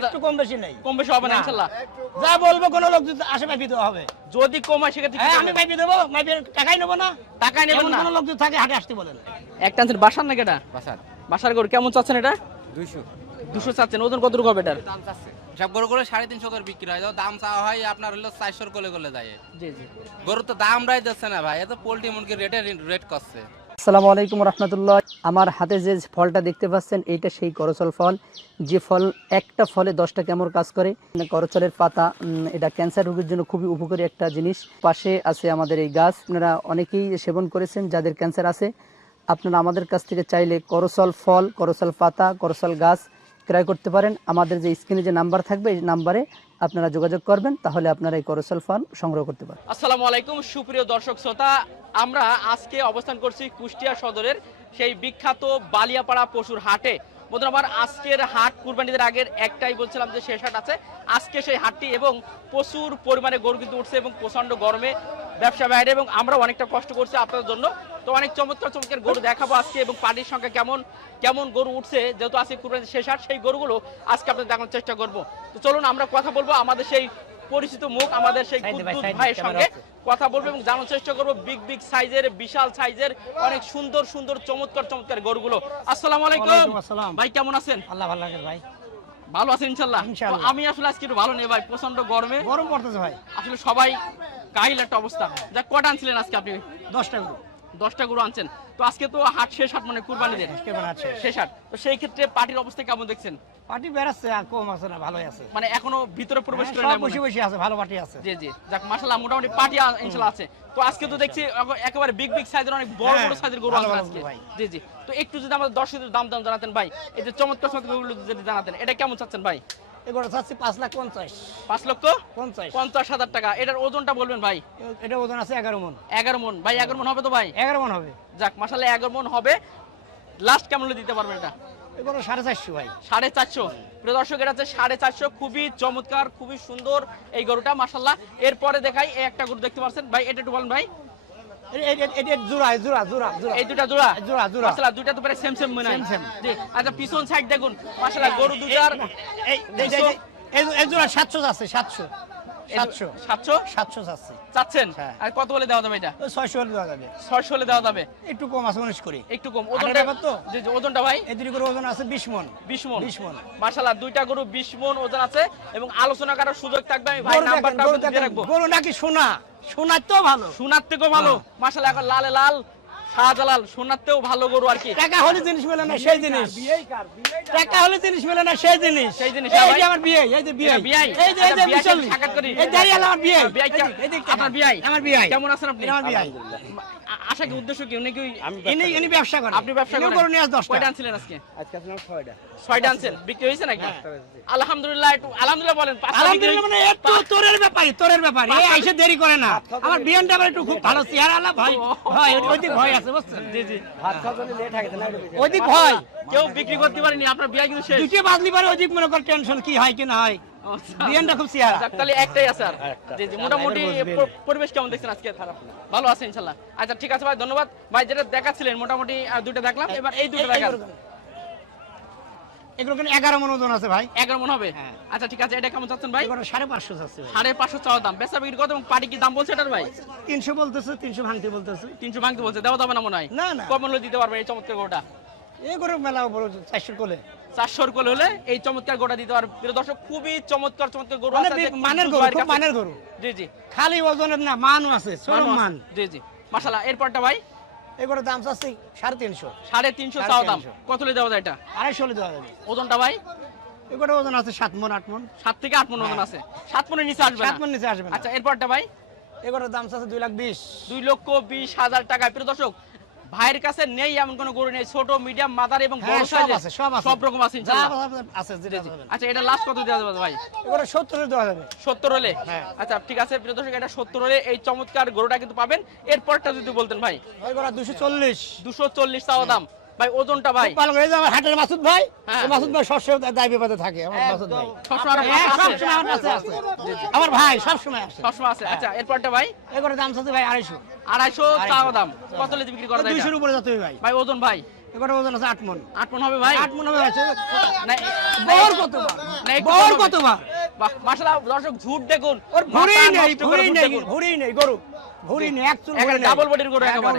একটু কম বেশি নেই। কম বেশি হবে না। ইনশাল্লাহ। যা বলব কোনো লোক যদি আসে মাইপি দেওয়া হবে। যদি কম কি হ্যাঁ আমি মাইপি দেবো মাইপি টাকাই নেব না। নেবেন এমন না। কোনো লোক যদি থাকে হাটে আসতে বলেন একটা আনছেন বাসার নাকি এটা? বাসার। বাসার গরু কেমন চাচ্ছেন এটা? দুইশো। দুশো চাচ্ছেন ওজন হবে এটার? দাম চাচ্ছে। সব গরু করে সাড়ে তিনশো করে বিক্রি হয়। দাম চাওয়া হয় আপনার হলো চারশোর কোলে কোলে যায়। জি জি। গরু তো দাম রাই দিচ্ছে না ভাই। এত পোল্ট্রি মুরগির রেটে রেট করছে। আসসালামু আলাইকুম রহমতুল্লাহ। আমার হাতে যে ফলটা দেখতে পাচ্ছেন, এইটা সেই করচল ফল। যে ফল, একটা ফলে দশটা কেমন কাজ করে? করচলের পাতা এটা ক্যান্সার রোগের জন্য খুবই উপকারী একটা জিনিস। পাশে আছে আমাদের এই গাছ। আপনারা অনেকেই সেবন করেছেন, যাদের ক্যান্সার আছে। আপনারা আমাদের কাছ থেকে চাইলে করচল ফল, করচল পাতা, করচল গাছ ক্রয় করতে পারেন। আমাদের যে স্ক্রিনে যে নাম্বার থাকবে, এই নাম্বারে আপনারা যোগাযোগ করবেন, তাহলে আপনারা এই করসল ফার্ম সংগ্রহ করতে পারেন আসসালামু আলাইকুম, সুপ্রিয় দর্শক শ্রোতা, আমরা আজকে অবস্থান করছি কুষ্টিয়া সদরের সেই বিখ্যাত বালিয়াপাড়া পশুর হাটে। বন্ধুরা আমার আজকের হাট কুরবানিদের আগের একটাই বলছিলাম যে শেষ হাট আছে। আজকে সেই হাটটি এবং প্রচুর পরিমাণে গরু কিন্তু উঠছে এবং প্রচণ্ড গরমে ব্যবসা বাইরে এবং আমরা অনেকটা কষ্ট করছি আপনাদের জন্য। তো অনেক চমৎকার চমৎকার গরু দেখাবো আজকে এবং পার্টির সংখ্যা কেমন কেমন গরু উঠছে যেহেতু আজকে কুরবানির শেষ হাট সেই গরুগুলো আজকে আপনাদের দেখানোর চেষ্টা করব। তো চলুন আমরা কথা বলব আমাদের সেই পরিচিত মুখ আমাদের সেই ভাইয়ের সঙ্গে। কথা বলব এবং জানার চেষ্টা করব বিগ বিগ সাইজের বিশাল সাইজের অনেক সুন্দর সুন্দর চমৎকার চমৎকার গরুগুলো। আসসালাম আলাইকুম। ভাই কেমন আছেন? আল্লাহ ভালো লাগে ভাই। ভালো আছেন ইনশাল্লাহ আমি আসলে আজকে একটু ভালো নেই ভাই প্রচণ্ড গরমে। গরম পড়তেছে ভাই। আসলে সবাই কাহিল একটা অবস্থা। যা কটা আনছিলেন আজকে আপনি? দশটা গরু। দশটা গরু আনছেন। তো আজকে তো হাট শেষ হাট মানে কুরবানিদের আজকে শেষ। হাট। তো সেই ক্ষেত্রে পার্টির অবস্থা কেমন দেখছেন? পার্টি বেড়াচ্ছে আর কম আছে না ভালোই আছে। মানে এখনও ভিতরে প্রবেশ হ্যাঁ, করে বসে বসে আছে ভালো পার্টি আছে। জি জি। যাক মাশাআল্লাহ মোটামুটি পার্টি ইনশাআল্লাহ আছে। তো আজকে তো দেখছি একেবারে বিগ বিগ সাইজের অনেক বড় হ্যাঁ, বড় সাইজের গরু আছে আজকে। জি জি। তো একটু যদি আমাদের দর্শকদের দাম দাম জানাতেন ভাই এই যে চমৎকার চমৎকার গরুগুলো যদি জানাতেন এটা কেমন চাচ্ছেন ভাই? এগুলো চাচ্ছি পাঁচ লাখ পঞ্চাশ। পাঁচ লক্ষ? পঞ্চাশ। পঞ্চাশ হাজার টাকা। এটার ওজনটা বলবেন ভাই? এটা ওজন আছে এগারো মন। এগারো মন। ভাই এগারো মন হবে তো ভাই? এগারো মন হবে। যাক এগারো মন হবে। লাস্ট কেমন দিতে পারবেন এটা? এগুলো সাড়ে চারশো ভাই। সাড়ে চারশো। প্রিয় দর্শক এটা হচ্ছে সাড়ে চারশো। খুবই চমৎকার খুবই সুন্দর এই গরুটা মাসাল্লাহ এরপরে দেখাই একটা গরু দেখতে পাচ্ছেন। ভাই এটা একটু বলেন ভাই। এই দুটা জোড়া জোড়া, জোড়া। মাশাআল্লাহ দুটা তো প্রায় সেম সেম মনে হয়। জি আচ্ছা পিছন সাইড দেখুন মাশাআল্লাহ গরু দুটার এই- এই- এই- এই- এই- এই জোড়া সাতশো। সাতশো? সাতশো 700 চাচ্ছেন হ্যাঁ। আর কত বলে দেওয়া যাবে এটা? ছয়শো হলে দেওয়া যাবে। 600 হলে দেওয়া যাবে? একটু কম আছে উনিশ করি একটু কম। ওজনটা ব্যাপার তো? জি জি ওজনটা ভাই? এই দুটি করে ওজন আছে বিশ মন। 20 মন। 20 মন। মাশাআল্লাহ দুইটা গরু 20 মন ওজন আছে এবং আলোচনা করার সুযোগ থাকবে। আমি ভাই দিয়ে রাখব। গরু নাকি সোনা? সোনার তো ভালো। সোনার থেকেও ভালো। হ্যাঁ। এখন লালে লাল। শাহজালাল সোনার থেকেও ভালো গরু আর কি টাকা হলে জিনিস মেলে না সেই জিনিস টাকা হলে জিনিস মেলে না সেই জিনিস সেই জিনিস, এই। আমার বিয়ে এই যে বিয়ে? এই যে এই যে বিশাল সাক্ষাৎ করি। এই দাঁড়িয়ে আমার বিয়ে আপনার বিয়াই? আমার বিয়ে কেমন আছেন আপনি? আমার বিয়ে আ- আশা কি উদ্দেশ্য কি? উনি কি ইনি ইনি ব্যবসা করে আপনি ব্যবসা করেন। নিয়ে আস দশটা। কয়টা আনছিলেন আজকে? আজকে আপনার ছয়টা। ছয়টা আনছেন? বিক্রি হয়েছে নাকি? আলহামদুলিল্লাহ একটু আলহামদুলিল্লাহ বলেন আলহামদুলিল্লাহ মানে একটু তোরের ব্যাপারই তোরের ব্যাপারই। এই আইসে দেরি করে না। আমার বিয়ানটা আবার একটু খুব ভালো চেহারা আলা ভয় ভয় ওই দিক ভয় আছে বুঝছেন? জি জি। ভাত খাওয়া লেট থাকে ওই দিক ভয়। কেউ বিক্রি করতে পারেনি আপনার বিয়া কিন্তু শেষ। দুটি বাজলি পারে ওই দিক মনে কর টেনশন কি হয় কি না হয়। বিয়ানটা খুব চেহারা। তাহলে একটাই আছে আর। জি জি মোটামুটি পরিবেশ কেমন দেখছেন আজকে? ভালো আছে ইনশাল্লাহ। আচ্ছা ঠিক আছে ভাই ধন্যবাদ। ভাই যেটা দেখাচ্ছিলেন মোটামুটি দুটো দেখলাম। এবার এই দুটো দেখান। এগুলো কিন্তু এগারো মন ওজন আছে ভাই। এগারো মন হবে? হ্যাঁ। আচ্ছা ঠিক আছে এটা কেমন চাচ্ছেন ভাই? সাড়ে পাঁচশো সাড়ে পাঁচশো চাওয়া দাম। বেচা বিক্রি কত এবং পাটি কি দাম বলছে এটার ভাই? তিনশো বলতেছে তিনশো ভাঙতে বলতেছে। তিনশো ভাঙতে বলছে দেওয়া যাবে না মনে হয়? না, না। কম দিতে পারবে এই চমৎকার গোটা করে মেলা বড় চারশোর কোলে। চারশোর কোলে হলে এই চমৎকার গোটা দিতে পারবে। প্রিয় দর্শক খুবই চমৎকার চমৎকার গরু মানে আছে, মানের গরু খুব মানের গরু। জি জি। খালি ওজনের না মানও আছে চরম মান। জি জি। মাশাল্লাহ এরপরটা ভাই? এগুলোর দাম চাচ্ছি সাড়ে তিনশো। সাড়ে তিনশো চাওয়া দাম। কত হলে দেওয়া যায় এটা? আড়াইশো হলে দেওয়া যাবে। ওজনটা ভাই? এগুলো ওজন আছে সাত মন আট মন। সাত থেকে আট মন ওজন আছে। সাত মনের নিচে আসবে সাত মন নিচে আসবে আচ্ছা এরপরটা ভাই? এগুলোর দাম চাচ্ছে দুই লাখ বিশ। দুই লক্ষ বিশ হাজার টাকা প্রিয় দর্শক ভাইয়ের কাছে নেই এমন কোনো গরু নেই ছোট মিডিয়াম মাদার এবং হ্যাঁ, বড় সব আছে সব আছে। সব রকম আছে ইনশাআল্লাহ। আছে যেটা আচ্ছা এটা লাস্ট কত দেওয়া যাবে ভাই? এগুলো সত্তর দেওয়া যাবে। সত্তর হলে? হ্যাঁ। আচ্ছা ঠিক আছে প্রিয় দর্শক এটা সত্তর হলে এই চমৎকার গরুটা কিন্তু পাবেন। এরপরটা যদি বলতেন ভাই। ভাই দুশো চল্লিশ। দুশো চল্লিশ চাওয়া দাম। ভাই ওজনটা ভাই। ভালো করে এই যে আমার হাটের মাসুদ ভাই হ্যাঁ। মাসুদ ভাই সবসময় দায় বিপদে থাকে আমার মাসুদ ভাই। হ্যাঁ, সবসময় আমার কাছে আছে। আমার ভাই সবসময় আসে। সবসময় আছে। আচ্ছা এরপরটা ভাই? এগুলো দাম চাচ্ছে ভাই আড়াইশো। আড়াইশো চাওয়া দাম। কত হলে বিক্রি করা যায় দুইশোর? উপরে যাতে ভাই। ভাই ওজন ভাই? এবার ওজন আছে আট মন। আট মন হবে ভাই? আট মন হবে আছে বহর কম হবে। কতবার? বাহ, মাশাআল্লাহ, দর্শক ঝুট দেখুন। ওর ভুঁড়ি নেই ভুঁড়ি নেই দেখুন। নেই গরু। ভুঁড়ি নেই এক চুল ডাবল বডির গরু একেবারে।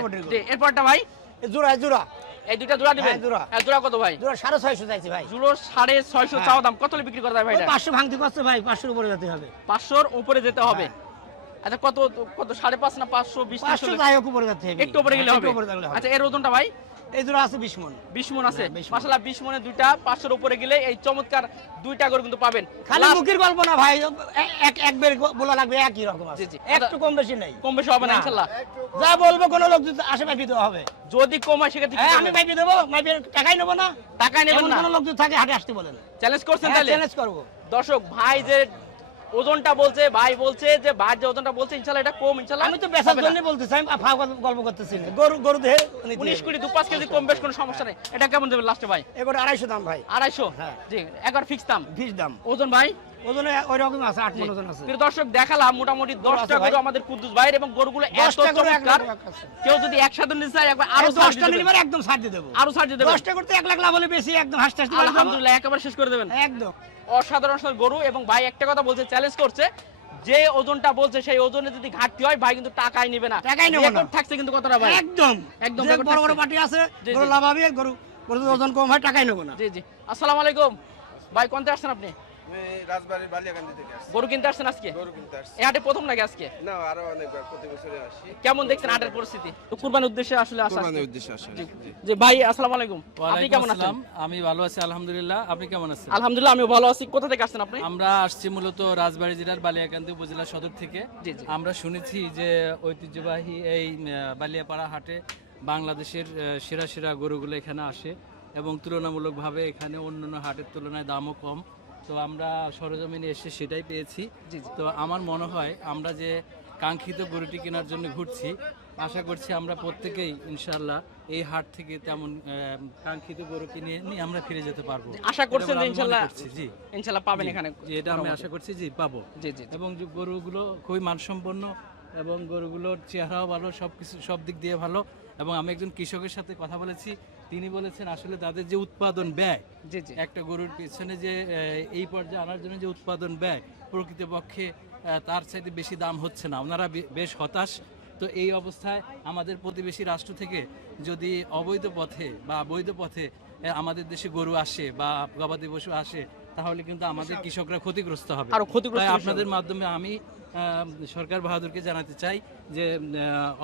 এরপরটা ভাই? জোড়া জোড়া। এই দুইটা জোড়া দিবেন হ্যাঁ, জোড়া। জোড়া কত ভাই জোড়া সাড়ে ছয়শো চাইছি ভাই জোড়া সাড়ে ছয়শো হ্যাঁ। দাম কত বিক্রি করা যায় ভাই ওই এটা? পাঁচশো ভাঙতে করছে ভাই পাঁচশোর উপরে যেতে হবে পাঁচশোর উপরে যেতে হবে হ্যাঁ। আচ্ছা কত কত সাড়ে পাঁচ না পাঁচশো বিশ ত্রিশ পাঁচশো হলে- যাই উপরে যেতে একটু উপরে গেলে হ্যাঁ, হবে একটু উপরে গেলে হবে। আচ্ছা এর ওজনটা ভাই এই জোড়া আছে বিশ মন বিশ মন আছে। হ্যাঁ, 20 মণ। মাসাল্লাহ বিশ মনে দুইটা পাঁচশোর উপরে গেলে এই চমৎকার দুইটা করে কিন্তু পাবেন। খালি মুখের গল্প না ভাই এক এক বলা লাগবে একই রকম আছে। জি, জি। একটু কম বেশি নেই। কম বেশি হবে না। ইনশাল্লাহ যা বলব কোনো লোক যদি আসে মাইপি দেওয়া হবে। যদি কম হয় সেক্ষেত্রে আমি? মাইপি দেবো মাইপি টাকাই নেব না। নেবেন এমন না। কোনো লোক যদি থাকে হাটে আসতে বলেন চ্যালেঞ্জ করছেন তাহলে? চ্যালেঞ্জ করব। দর্শক ভাই যে ওজনটা বলছে ভাই বলছে যে ভাই যে ওজনটা বলছে ইনশাল্লাহ এটা কম ইনশাল্লাহ। আমি তো না। জন্য বলতেছি আমি ফাও গল্প করতেছি গরু গরু দেহে উনিশ। কোটি দু পাঁচ কেজি কম বেশ কোনো সমস্যা নেই। এটা কেমন দেবেন লাস্টে ভাই? এবার আড়াইশো দাম ভাই। আড়াইশো? হ্যাঁ। জি একবার ফিক্স দাম। ফিক্স দাম। ওজন ভাই? ওজনে ওই রকম আছে আট মন ওজন আছে। প্রিয় দর্শক দেখালাম মোটামুটি দশটা গরু আমাদের কুদ্দুস ভাইয়ের এবং গরুগুলো এত দশটা করে এক লাখ চমৎকার কেউ যদি একসাথে নিতে চায় একবার আরও আরও দশটা নিলে একদম ছাড় দিয়ে দেবো। আরও ছাড় দিয়ে দেবেন। দশটা করতে এক লাখ লাভ হলে বেশি একদম হাসতে হাসতে আলহামদুলিল্লাহ একেবারে শেষ করে দেবেন। একদম। অসাধারণ গরু এবং ভাই একটা কথা বলছে চ্যালেঞ্জ করছে যে ওজনটা বলছে সেই ওজনে যদি ঘাটতি হয় ভাই কিন্তু টাকাই নেবে না। টাকাই নেবে না। রেকর্ড থাকছে কিন্তু কতটা ভাই? একদম। একদম বড় বড়। পার্টি আছে গরু লাভ হবে গরু গরু ওজন কম হয় টাকাই নেব না। জি জি। আসসালামু আলাইকুম। ভাই কোনতে আসছেন আপনি? আমি রাজবাড়ির বালিয়াকান্দি থেকে আসছি। গরু কিনতে আসছেন আজকে? গরু কিনতে আসছি। এই হাটে প্রথম নাকি আজকে? না আরও অনেকবার প্রতি বছরে আসি। কেমন দেখছেন হাটের পরিস্থিতি? তো কুরবানির উদ্দেশ্যে আসলে আসা কোরবানির উদ্দেশ্যে আসা জি ভাই আসসালামু আলাইকুম। আপনি কেমন আছেন? আমি ভালো আছি আলহামদুলিল্লাহ। আপনি কেমন আছেন? আলহামদুলিল্লাহ আমিও ভালো আছি। কোথা থেকে আসছেন আপনি? আমরা আসছি মূলত রাজবাড়ী জেলার বালিয়াকান্দি উপজেলা সদর থেকে। জি, জি। আমরা শুনেছি যে ঐতিহ্যবাহী এই বালিয়াপাড়া হাটে বাংলাদেশের সেরা সেরা গরুগুলো এখানে আসে এবং তুলনামূলকভাবে এখানে অন্যান্য হাটের তুলনায় দামও কম। তো আমরা সরজমিনে এসে সেটাই পেয়েছি। তো আমার মনে হয় আমরা যে কাঙ্ক্ষিত গরুটি কেনার জন্য ঘুরছি আশা করছি আমরা প্রত্যেকেই ইনশাল্লাহ এই হাট থেকে তেমন কাঙ্ক্ষিত গরু কিনে নিয়ে আমরা ফিরে যেতে পারব। আশা করছেন ইনশাল্লাহ জি। ইনশাল্লাহ পাবেন এখানে এটা আমি আশা করছি জি পাবো। জি জি এবং যে গরুগুলো খুবই মানসম্পন্ন এবং গরুগুলোর চেহারাও ভালো সব কিছু সব দিক দিয়ে ভালো। এবং আমি একজন কৃষকের সাথে কথা বলেছি তিনি বলেছেন আসলে তাদের যে উৎপাদন ব্যয় একটা গরুর পিছনে যে এই পর্যায়ে আনার জন্য যে উৎপাদন ব্যয়, প্রকৃতপক্ষে তার চাইতে বেশি দাম হচ্ছে না। ওনারা বেশ হতাশ। তো এই অবস্থায় আমাদের প্রতিবেশী রাষ্ট্র থেকে যদি অবৈধ পথে বা বৈধ পথে আমাদের দেশে গরু আসে বা গবাদি পশু আসে তাহলে কিন্তু আমাদের কৃষকরা ক্ষতিগ্রস্ত হবে। আরও ক্ষতিগ্রস্ত আপনাদের মাধ্যমে আমি সরকার বাহাদুরকে জানাতে চাই যে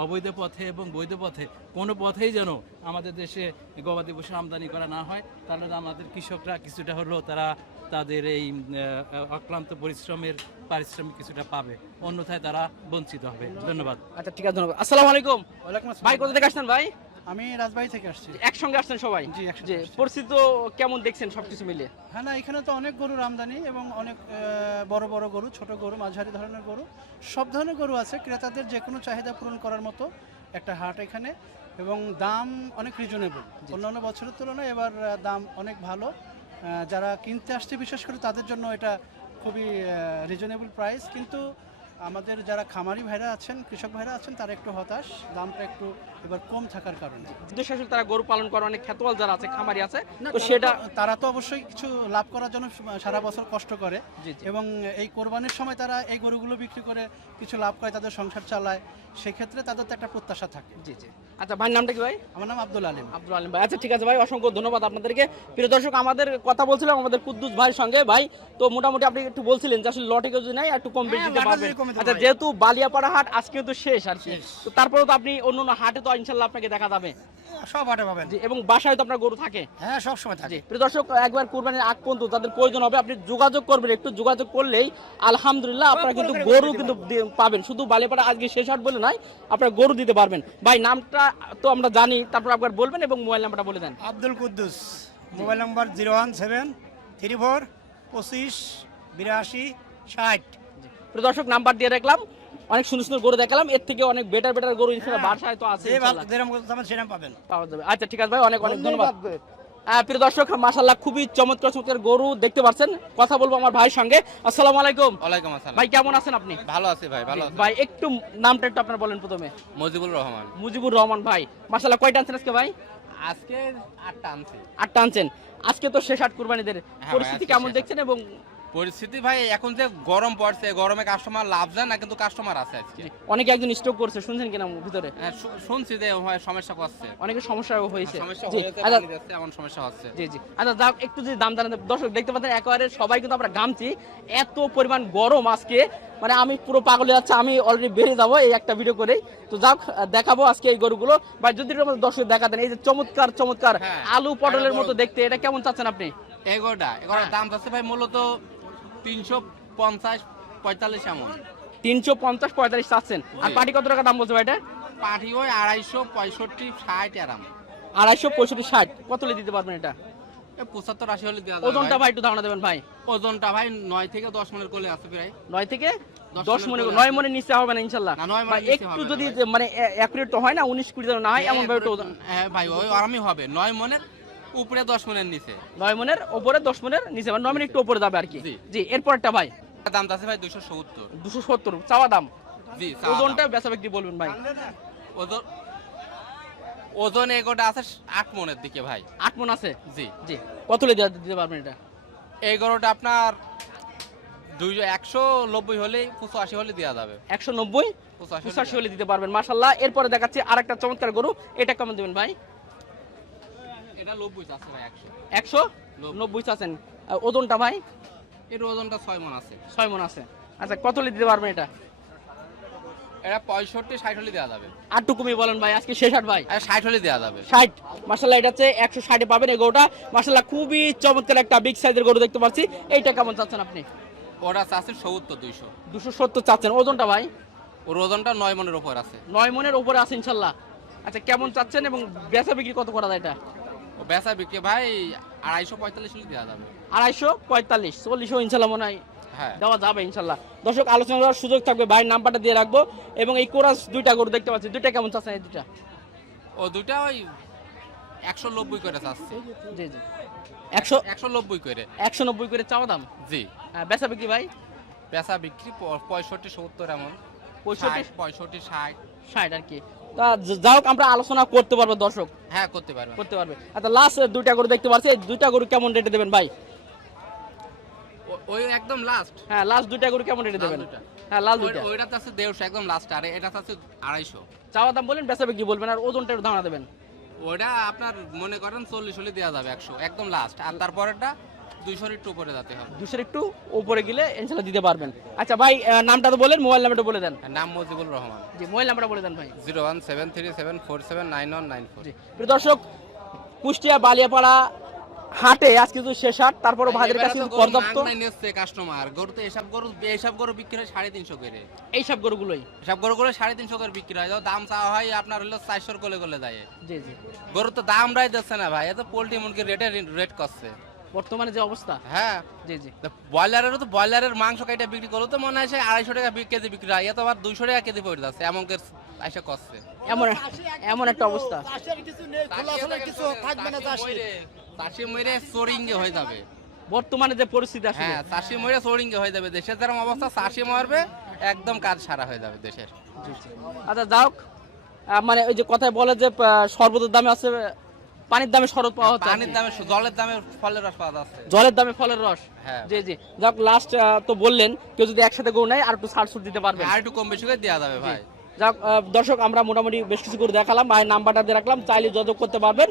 অবৈধ পথে এবং বৈধ পথে কোনো পথেই যেন আমাদের দেশে গবাদি পশু আমদানি করা না হয় তাহলে আমাদের কৃষকরা কিছুটা হলেও তারা তাদের এই অক্লান্ত পরিশ্রমের পারিশ্রমিক কিছুটা পাবে। অন্যথায় তারা বঞ্চিত হবে। ধন্যবাদ। আচ্ছা ঠিক আছে ধন্যবাদ। আসসালামু আলাইকুম। ভাই কোথা থেকে আসছেন ভাই? আমি রাজবাড়ি থেকে আসছি। একসঙ্গে আসছেন সবাই? জি, যে আসছি। পরিস্থিতি তো কেমন দেখছেন সবকিছু মিলিয়ে হ্যাঁ না এখানে তো অনেক গরুর আমদানি এবং অনেক বড় বড় গরু ছোট গরু মাঝারি ধরনের গরু। সব ধরনের গরু আছে ক্রেতাদের যে কোনো চাহিদা পূরণ করার মতো একটা হাট এখানে এবং দাম অনেক রিজনেবল অন্যান্য বছরের তুলনায় এবার দাম অনেক ভালো। যারা কিনতে আসছে বিশেষ করে তাদের জন্য এটা খুবই রিজনেবল প্রাইস কিন্তু আমাদের যারা খামারি ভাইরা আছেন কৃষক ভাইরা আছেন তারা একটু হতাশ। দামটা একটু এবার কম থাকার কারণে। উদ্দেশ্যে আসলে তারা গরু পালন করে অনেক খ্যাতওয়াল যারা আছে খামারি আছে তো সেটা তারা তো অবশ্যই কিছু লাভ করার জন্য সারা বছর কষ্ট করে। এবং এই কোরবানির সময় তারা এই গরুগুলো বিক্রি করে কিছু লাভ করে তাদের সংসার চালায়। সেক্ষেত্রে তাদের তো একটা প্রত্যাশা থাকে। জি জি। আচ্ছা ভাইয়ের নামটা কি ভাই? আমার নাম আব্দুল আলিম। আব্দুল আলিম ভাই। আচ্ছা ঠিক আছে ভাই অসংখ্য ধন্যবাদ আপনাদেরকে। প্রিয় দর্শক আমাদের কথা বলছিলাম আমাদের কুদ্দুস ভাইয়ের সঙ্গে। ভাই তো মোটামুটি আপনি একটু বলছিলেন যে আসলে লটে কেউ যদি নাই একটু কম বেশি হ্যাঁ, দিতে পারবেন। দিতে আচ্ছা যেহেতু বালিয়াপাড়া হাট আজকে তো শেষ আর কি। তো তারপরে তো আপনি অন্য হাটে তো ইনশাল্লাহ আপনাকে দেখা যাবে। সব হাটে পাবেন। এবং বাসায় তো আপনার গরু থাকে। হ্যাঁ সব সময় থাকে। প্রিয় দর্শক একবার কুরবানির আগ পর্যন্ত তাদের প্রয়োজন হবে আপনি যোগাযোগ করবেন একটু যোগাযোগ করলেই আলহামদুলিল্লাহ আপনারা কিন্তু গরু কিন্তু পাবেন। শুধু বালিপাড়া আজকে শেষ হাট বলে নয় আপনারা গরু দিতে পারবেন। ভাই নামটা তো আমরা জানি তারপর একবার বলবেন এবং মোবাইল নাম্বারটা বলে দেন। Abdul Quddus. Mobile number zero one seven three four পঁচিশ বিরাশি ষাট। দর্শক নাম্বার দিয়ে রাখলাম। অনেক সুন্দর সুন্দর গরু দেখালাম। এর থেকে অনেক বেটার বেটার গরু ইনশাআল্লাহ বাসায় তো আছে সেরকম পাবেন। পাওয়া যাবে। আচ্ছা ঠিক আছে ভাই অনেক অনেক ধন্যবাদ। প্রিয় দর্শক মাশাল্লাহ খুবই চমৎকার চমৎকার গরু দেখতে পাচ্ছেন। কথা বলব আমার ভাইয়ের সঙ্গে। আসসালামু আলাইকুম। ওয়ালাইকুম আসসালাম। ভাই কেমন আছেন আপনি? ভালো আছি ভাই ভালো আছি। ভাই একটু নামটা একটু আপনার বলেন প্রথমে। মজিবুর রহমান। মুজিবুর রহমান ভাই মাশাল্লাহ কয়টা আনছেন আজকে ভাই? আজকে আটটা আনছি। আটটা আনছেন। আজকে তো শেষ আট কুরবানিদের পরিস্থিতি কেমন দেখছেন এবং পরিস্থিতি ভাই এখন যে গরম পড়ছে গরমে কাস্টমার লাভ যায় না কিন্তু কাস্টমার আছে আজকে। অনেকে একজন স্টক করছে শুনছেন কিনা ভিতরে? হ্যাঁ, শুনছি যে হয় সমস্যা করছে অনেকের সমস্যা হয়েছে। সমস্যা হয়েছে আচ্ছা। এমন সমস্যা হচ্ছে। জি জি। আচ্ছা যাক একটু যদি দাম জানাতে দর্শক দেখতে পাচ্ছেন একেবারে সবাই কিন্তু আমরা ঘামছি। এত পরিমাণ গরম আজকে। মানে আমি পুরো পাগল হয়ে যাচ্ছে আমি অলরেডি বেরিয়ে যাব এই একটা ভিডিও করেই। তো যাক দেখাবো আজকে এই গরুগুলো। বা যদি দর্শক দেখা দেন এই যে চমৎকার চমৎকার হ্যাঁ, আলু পটলের মতো দেখতে এটা কেমন চাচ্ছেন আপনি? এগোটা এগোটার হ্যাঁ। দাম চাচ্ছে ভাই মূলত তিনশো পঞ্চাশ পঁয়তাল্লিশ এমন। তিনশো পঞ্চাশ পঁয়তাল্লিশ চাচ্ছেন। আর পাটি কত টাকা দাম বলছে ভাই এটা পাঠি ওই আড়াইশো পঁয়ষট্টি ষাট আরাম আড়াইশো পঁয়ষট্টি ষাট। কত দিতে পারবেন এটা? পঁচাত্তর আশি হলে ওজনটা ভাই। ভাই একটু ধারণা দেবেন ভাই। ওজনটা ভাই নয় থেকে দশ মনের কোলে আছে প্রায়। নয় থেকে দশ মনে নয় মনে নিচে হবে না ইনশাল্লাহ। ভাই, একটু যদি ভাই। মানে অ্যাকুরেট তো হয় না উনিশ কুড়ি না হয় এমন ভাবে হ্যাঁ ভাই ওই আরামই হবে। নয় মনের উপরে দশ মনের নিচে। নয় মনের ওপরে দশ মনের নিচে মানে নয় মনের একটু ওপরে যাবে আর কি। জি। এরপরটা ভাই? দাম আছে ভাই দুশো সত্তর। দুশো সত্তর চাওয়া দাম? জি ওজনটা বেচা ব্যক্তি বলবেন ভাই। ওজন ওজন এগোটা আছে আট মনের দিকে ভাই। আট মন আছে? জি। জি কত দিতে পারবেন এটা? এগারোটা আপনার দুইশো একশো নব্বই হলে পঁচাশি হলে দেওয়া যাবে। একশো নব্বই পঁচাশি হলে হলে দিতে পারবেন। মাসাল্লাহ এরপরে দেখাচ্ছি আর একটা চমৎকার গরু। এটা কেমন দেবেন ভাই? এটা আছে ভাই ওজনটা ভাই? এর ওজনটা আছে। আছে। আচ্ছা কত হলে দিতে পারবেন এটা? এটা পঁয়ষট্টি ষাট হলে দেওয়া যাবে। আটটু কমিয়ে বলেন ভাই আজকে শেষ হাট ভাই। আর ষাট হলে দেওয়া যাবে। ষাট। মাসাল্লাহ এটা হচ্ছে একশো ষাটে পাবেন এই গরুটা। মাসাল্লাহ খুবই চমৎকার একটা বিগ সাইজের গরু দেখতে পাচ্ছি। এইটা কেমন চাচ্ছেন আপনি? ওরা সত্তর দুইশো। দুশো সত্তর চাচ্ছেন। ওজনটা ভাই? ওর ওজনটা নয় মনের উপর আছে। নয় মনের উপরে আছে ইনশাল্লাহ আচ্ছা কেমন চাচ্ছেন এবং বেচা বিক্রি কত করা যায় এটা? ও বেচা বিক্রি ভাই আড়াইশো পঁয়তাল্লিশ হলে দেওয়া যাবে। আড়াইশো পঁয়তাল্লিশ চল্লিশও ইনশাল্লাহ মনে হয় হ্যাঁ। দেওয়া যাবে ইনশাল্লাহ। দর্শক আলোচনা করার সুযোগ থাকবে ভাইয়ের নাম্বারটা দিয়ে রাখব এবং এই কোরাস দুইটা গরু দেখতে পাচ্ছি। দুইটা কেমন চাচ্ছেন এই দুইটা? ও দুইটা ওই একশো নব্বই করে চাচ্ছে। জি জি একশো একশো নব্বই করে। একশো নব্বই করে চাওয়া দাম? জি। হ্যাঁ, বেচা বিক্রি ভাই? পেঁচা বিক্রি পঁয়ষট্টি সত্তর এমন। পঁয়ষট্টি? পঁয়ষট্টি ষাট। ষাট আর কি। যাই হোক আমরা আলোচনা করতে পারব দর্শক। হ্যাঁ করতে করতে পারবে। আচ্ছা লাস্ট দুইটা গরু দেখতে পাচ্ছি এই দুইটা গরু কেমন রেটে দেবেন ভাই? ওই একদম লাস্ট হ্যাঁ লাস্ট দুইটা গরু কেমন রেটে দেবেন। হ্যাঁ দুইটা। ওইটা আছে দেড়শো একদম লাস্ট আর এটা আছে চাওয়া দাম বলেন বিক্রি বলবেন আর ওজনটা একটু ধারণা দেবেন। ওইটা আপনার মনে করেন চল্লিশ হলে দেওয়া যাবে একশো একদম লাস্ট আর তারপরেরটা? দুইশোর একটু উপরে যেতে হবে। দুশোর একটু উপরে গেলে দিতে পারবেন। আচ্ছা ভাই নামটা তো বলেন মোবাইল নাম্বারটা বলে দেন। নাম মজিবুল রহমান। জি মোবাইল নাম্বারটা বলে দেন ভাই। Zero one seven three seven four seven nine one nine four. জি প্রিয় দর্শক কুষ্টিয়া বালিয়াপাড়া হাটে আজ কিন্তু শেষ হাট তারপরও ভাইদের কাছে পর্যাপ্ত। কাস্টমার গরু তো এসব গরু এসব গরু বিক্রি হয় সাড়ে তিনশো করে। এইসব গরুগুলোই? এসব গরু করে সাড়ে তিনশো করে বিক্রি হয়। দাম চাওয়া হয় আপনার হলো চারশোর কোলে কোলে যায়। জি জি। গরু তো দাম রাই দিচ্ছে না ভাই এত পোল্ট্রি মুরগির রেটে রেট করছে। বর্তমানে যে অবস্থা। হ্যাঁ। জি জি। ব্রয়লারেরও তো ব্রয়লারের মাংস কাইটা বিক্রি করল তো মনে হয় সে আড়াইশো টাকা কেজি বিক্রি হয়। এত আবার দুইশো টাকা কেজি পড়ে যাচ্ছে এমন করে এসে করছে। এমন এমন একটা অবস্থা। চাষি মরে চোরিঙ্গে হয়ে যাবে। বর্তমানে যে পরিস্থিতি আসলে। হ্যাঁ চাষি মরে চোরিঙ্গে হয়ে যাবে। দেশের যেরকম অবস্থা চাষি মরবে একদম কাজ সারা হয়ে যাবে দেশের। জি, জি। আচ্ছা যাও মানে ওই যে কথায় বলে যে আহ, দামে আছে পানির দামে শরবত পাওয়া হচ্ছে পানির দামে জলের দামে ফলের রস পাওয়া যাচ্ছে। জলের দামে ফলের রস? হ্যাঁ। জি জি। যাক লাস্ট তো বললেন কেউ যদি একসাথে গরু নেয় আর একটু ছাড় ছুট দিতে পারবেন। আর একটু কম বেশি করে দেওয়া যাবে ভাই। যাক দর্শক আমরা মোটামুটি বেশ কিছু করে দেখালাম ভাইয়ের নাম্বারটা দিয়ে রাখলাম চাইলে যোগাযোগ করতে পারবেন।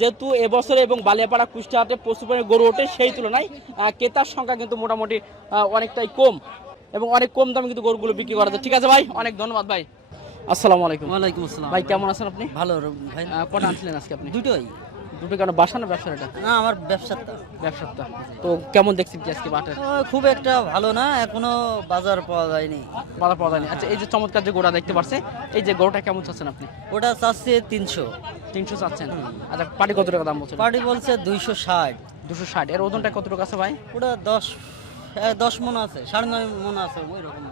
যেহেতু এবছরে এবং বালিয়াপাড়া কুষ্টিয়াতে প্রচুর পরিমাণে গরু ওঠে সেই তুলনায় ক্রেতার সংখ্যা কিন্তু মোটামুটি অনেকটাই কম এবং অনেক কম দামে কিন্তু গরুগুলো বিক্রি করা যায়। ঠিক আছে ভাই অনেক ধন্যবাদ ভাই। আসসালামু আলাইকুম। ওয়ালাইকুম আসসালাম। ভাই কেমন আছেন আপনি? ভালো ভাই। কটা আনছিলেন আজকে আপনি? দুটোই। দুটো কেন? বাসা না ব্যবসা এটা না আমার ব্যবসাটা। ব্যবসাটা। তো কেমন দেখছেন কি আজকে বাটের খুব একটা ভালো না এখনও বাজার পাওয়া যায়নি। বাধা পাওয়া যায়নি। আচ্ছা এই যে চমৎকার যে গোড়া দেখতে পারছে এই যে গোড়াটা কেমন চাচ্ছেন আপনি? ওটা চাচ্ছে তিনশো। তিনশো চাচ্ছেন। আচ্ছা পাটি কত টাকা দাম বলছেন? পার্টি বলছে দুইশো ষাট। দুশো ষাট। এর ওজনটা কত টাকা আছে ভাই? ওটা দশ দশ মন আছে সাড়ে নয় মন আছে ওই রকম।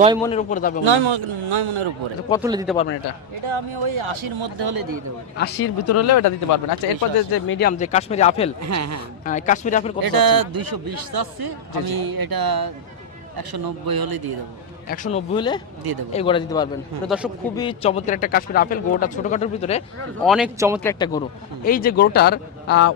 নয় মনের উপরে যাবে নয় মন নয় মনের উপরে। আচ্ছা, কত হলে দিতে পারবেন এটা? এটা আমি ওই আশির মধ্যে হলে দিয়ে দেবো। আশির ভিতরে হলেও এটা দিতে পারবেন। আচ্ছা এরপর যে মিডিয়াম যে কাশ্মীরি আপেল হ্যাঁ হ্যাঁ। হ্যাঁ, কাশ্মীরি আপেল কত এটা দুইশো বিশ চাচ্ছি আমি এটা একশো নব্বই হলে দিয়ে দেবো। একশো নব্বই হলে দিয়ে দেবো। এই গোটা দিতে পারবেন। দর্শক খুবই চমৎকার একটা কাশ্মীর আপেল গরুটা ছোটখাটোর ভিতরে অনেক চমৎকার একটা গরু। এই যে গরুটার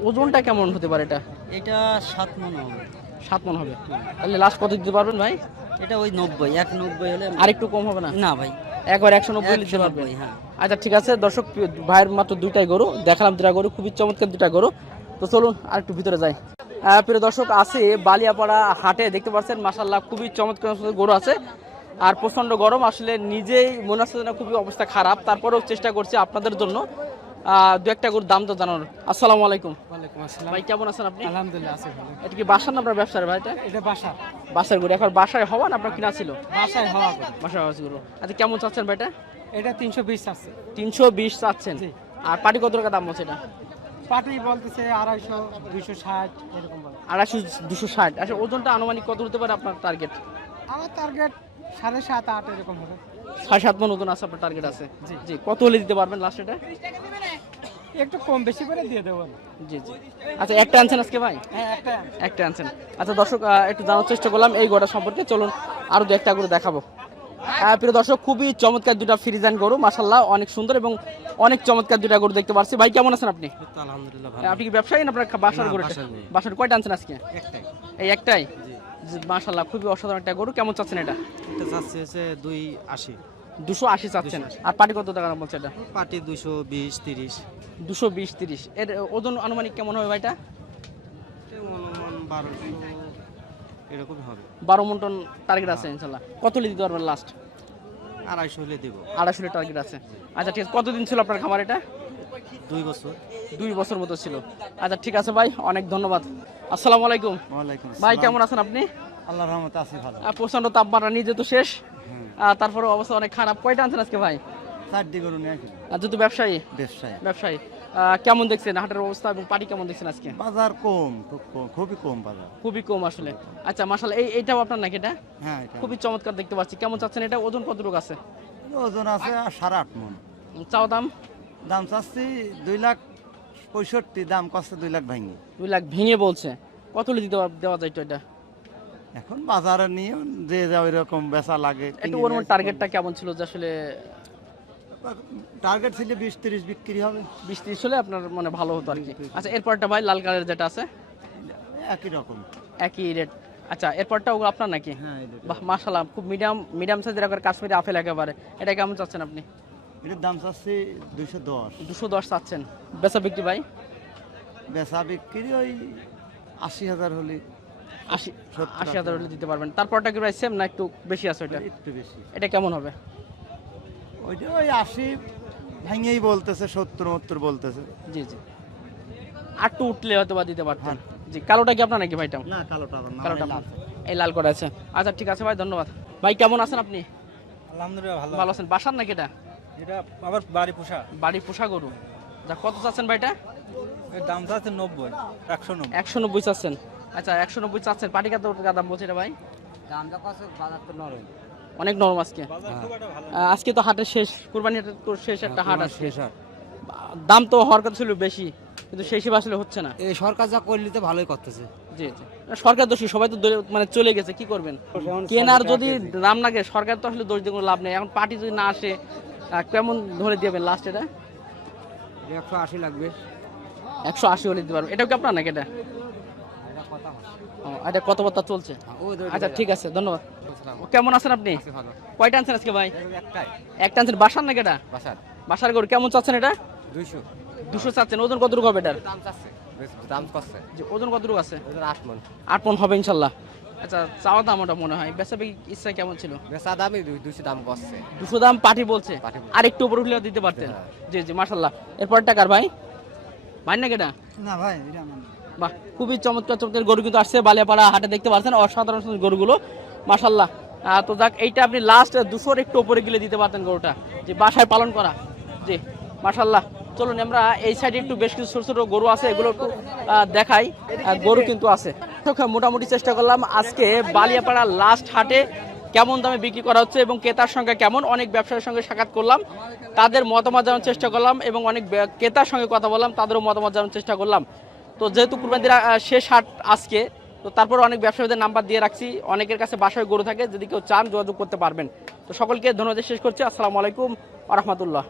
ওজনটা কেমন হতে পারে এটা? এটা সাত মন হবে। সাত মন হবে। তাহলে লাস্ট কত দিতে পারবেন ভাই? এটা ওই নব্বই এক নব্বই হলে আর একটু কম হবে না? না ভাই। একবার একশো নব্বই পারবেন হ্যাঁ। আচ্ছা ঠিক আছে দর্শক ভাইয়ের মাত্র দুইটাই গরু দেখালাম দুটা গরু খুবই চমৎকার দুটা গরু। তো চলুন আর একটু ভিতরে যাই। প্রিয় দর্শক আছে বালিয়াপাড়া হাটে দেখতে পাচ্ছেন মাসাল্লাহ খুবই চমৎকার গরু আছে। আর প্রচণ্ড গরম আসলে নিজেই মনে হচ্ছে যেন খুবই অবস্থা খারাপ। তারপরেও চেষ্টা করছি আপনাদের জন্য। দু একটা গরুর দাম তো জানানোর। আসসালামু আলাইকুম। ওয়ালাইকুম আসসালাম। ভাই কেমন আছেন আপনি? আলহামদুলিল্লাহ আছে ভালো। এটা কি বাসার না আপনার ব্যবসার ভাইটা এটা? বাসা বাসার। গরু। এখন বাসায় হওয়া না আপনার কিনা ছিল? বাসায় হওয়া বাসায় হওয়া গরু। আচ্ছা কেমন চাচ্ছেন ভাইটা এটা? তিনশো বিশ আছে। তিনশো বিশ চাচ্ছেন। আর পাটি কত টাকা দাম হচ্ছে এটা? পাটি বলতেছে আড়াইশো দুইশো ষাট এরকম বলে। আড়াইশো দুশো ষাট। আচ্ছা ওজনটা আনুমানিক কত হতে পারে আপনার টার্গেট আমার টার্গেট সাড়ে সাত আট এরকম হবে। সাড়ে সাত মন ওজন আছে আপনার টার্গেট আছে। জি। জি কত হলে দিতে পারবেন লাস্ট এটা? একটু কম বেশি করে দিয়ে দেবো। জি জি। আচ্ছা একটা আনছেন আজকে ভাই? হ্যাঁ একটা একটা আনছেন। আচ্ছা দর্শক একটু জানার চেষ্টা করলাম এই গোটা সম্পর্কে। চলুন আরও দু একটা গরু দেখাবো। প্রিয় দর্শক খুবই চমৎকার দুটা ফ্রিজান গরু। মাসাল্লাহ অনেক সুন্দর এবং অনেক চমৎকার দুটা গরু দেখতে পাচ্ছি ভাই কেমন আছেন আপনি? আলহামদুলিল্লাহ আপনি কি ব্যবসায়ী না আপনার বাসার গরু? বাসার কয়টা আনছেন আজকে? একটাই। এই একটাই? মাসাল্লাহ খুবই অসাধারণ একটা গরু। কেমন চাচ্ছেন এটা? এটা চাচ্ছে হচ্ছে দুই আশি। দুশো আশি চাচ্ছেন। আর পাটি কত টাকা বলছে এটা? পাটি দুশো বিশ তিরিশ। দুশো বিশ তিরিশ। এর ওজন আনুমানিক কেমন হবে ভাইটা? এরকম হবে। বারো মন টন টার্গেট আছে ইনশাল্লাহ। কত লিটার দিতে পারবেন লাস্ট আড়াইশো হলে দেবো। আড়াইশো লিটার টার্গেট আছে। আচ্ছা ঠিক আছে। কতদিন ছিল আপনার খামার এটা? দুই বছর। দুই বছর মতো ছিল। আচ্ছা ঠিক আছে ভাই অনেক ধন্যবাদ। আসসালামু আলাইকুম। ওয়ালাইকুম ভাই কেমন আছেন আপনি? আল্লাহ রহমতে আছি ভালো। আহ, প্রচণ্ড তাপমাত্রা নিজে তো শেষ। আহ, তারপরে অবস্থা অনেক খারাপ। কয়টা আনছেন আজকে ভাই? চার দিকে নিয়ে আর যেহেতু ব্যবসায়ী? ব্যবসায়। ব্যবসায়ী। আহ, কেমন দেখছেন হাটের অবস্থা এবং পাটি কেমন দেখছেন আজকে? বাজার কম খুবই কম বাজার। খুবই কম আসলে। আচ্ছা মাসাল এই এইটাও আপনার নাকি এটা? হ্যাঁ খুবই চমৎকার দেখতে পাচ্ছি। কেমন চাচ্ছেন এটা? ওজন কতটুকু আছে? ওজন আছে সাড়ে আট মন। চাও দাম? দাম চাচ্ছি দুই লাখ পঁয়ষট্টি দাম কষ্ট দুই লাখ ভাঙি। দুই লাখ ভেঙে বলছে। কত দিতে দেওয়া যায় তো এটা? এখন বাজারে নিয়ে যে যা ওই রকম বেচা লাগে একটু ওর টার্গেটটা কেমন ছিল যে আসলে টার্গেট ছিল বিশ তিরিশ বিক্রি হবে। বিশ ত্রিশ হলে আপনার মানে ভালো হতো আর কি। আচ্ছা এরপরটা ভাই লাল কালারের যেটা আছে? একই রকম। একই রেট আচ্ছা এরপরটা ওগুলো আপনার নাকি? হ্যাঁ বাহ মাশাল্লাহ খুব মিডিয়াম মিডিয়াম সাইজের একবার কাশ্মীরি আপেল একেবারে। এটা কেমন চাচ্ছেন আপনি? এটার দাম চাচ্ছি দুশো দশ। দুশো দশ চাচ্ছেন। বেচা বিক্রি ভাই? বেচা বিক্রি ওই আশি হাজার হলে আশি আশি হাজার হলে দিতে পারবেন। তারপরটা কি ভাই সেম না একটু বেশি আছে ওইটা? একটু বেশি। এটা কেমন হবে? ওইটা ওই আশি ভাঙেই বলতেছে সত্তর মত্তর বলতেছে। জি জি। আটটু উঠলে হয়তো বা দিতে পারতেন। জি কালোটা কি আপনার নাকি ভাইটা না কালোটা কালোটা এই লাল। করে আছে। আচ্ছা ঠিক আছে ভাই ধন্যবাদ। ভাই কেমন আছেন আপনি? আলহামদুলিল্লাহ ভালো। ভালো আছেন। বাসার নাকি এটা? এটা আবার বাড়ি পোষা। বাড়ি পোষা গরু। যা কত চাচ্ছেন ভাইটা এর দাম চাচ্ছে নব্বই একশো নব্বই। একশো নব্বই চাচ্ছেন। আচ্ছা একশো নব্বই চাচ্ছেন। পাটি কত টাকা দাম বলছে এটা ভাই? দামটা কত বাজার তো নরম। অনেক নরম আজকে। আজকে তো হাটের শেষ কোরবানি হাটের তো শেষ একটা হাট আছে দাম তো হওয়ার কথা ছিল বেশি কিন্তু সেই হিসেবে আসলে হচ্ছে না। এই সরকার যা করলে তো ভালোই করতেছে। জি জি। সরকার দোষী সবাই তো মানে চলে গেছে কি করবেন? কেনার যদি দাম লাগে সরকার তো আসলে দোষ দিয়ে কোনো লাভ নেই। এখন পার্টি যদি না আসে কেমন ধরে দেবেন লাস্ট এটা? একশো আশি লাগবে। একশো আশি হলে দিতে পারব। এটাও কি আপনার নাকি এটা? এটা কথাবার্তা চলছে। আচ্ছা ঠিক আছে ধন্যবাদ। ও, কেমন আছেন আপনি? কয়টা আনছেন আজকে ভাই? একটা আনছেন বাসার নাকি এটা? বাসার। বাসার গরু কেমন চাচ্ছেন এটা? দুইশো। দুশো চাচ্ছেন ওজন কতটুকু হবে এটার? দাম চাচ্ছে। দাম করছে। যে ওজন কতটুকু আছে? আট মন। আট পন হবে ইনশাল্লাহ। আচ্ছা চাওয়া দাম ওটা মনে হয়। বেচা ইচ্ছা কেমন ছিল? বেচা দামই দুইশো দাম করছে। দুশো দাম পাটি বলছে। আর একটু উপর উঠলে দিতে পারতেন। জি জি মার্শাল্লাহ এরপর টাকার ভাই? ভাই না কেটা না ভাই বাহ, খুবই চমৎকার চমৎকার গরু কিন্তু আসছে বালিয়াপাড়া হাটে, দেখতে পাচ্ছেন, অসাধারণ সুন্দর গরুগুলো। মার্শাল্লাহ তো যাক, এইটা আপনি লাস্ট দুশোর একটু উপরে গেলে দিতে পারতেন গরুটা, যে বাসায় পালন করা। জি মার্শাল্লাহ চলুন, আমরা এই সাইডে একটু বেশ কিছু ছোট ছোট গরু আছে, এগুলো একটু দেখাই। গরু কিন্তু আছে। মোটামুটি চেষ্টা করলাম আজকে বালিয়াপাড়া লাস্ট হাটে কেমন দামে বিক্রি করা হচ্ছে এবং ক্রেতার সঙ্গে কেমন, অনেক ব্যবসায়ীর সঙ্গে সাক্ষাৎ করলাম, তাদের মতামত জানার চেষ্টা করলাম এবং অনেক ক্রেতার সঙ্গে কথা বললাম, তাদেরও মতামত জানার চেষ্টা করলাম। তো যেহেতু কুরবানির শেষ হাট আজকে, তো তারপর অনেক ব্যবসায়ীদের নাম্বার দিয়ে রাখছি। অনেকের কাছে বাসায় গরু থাকে, যদি কেউ চান, যোগাযোগ করতে পারবেন। তো সকলকে ধন্যবাদ শেষ করছি। আসসালামু আলাইকুম আ রহমতুল্লাহ।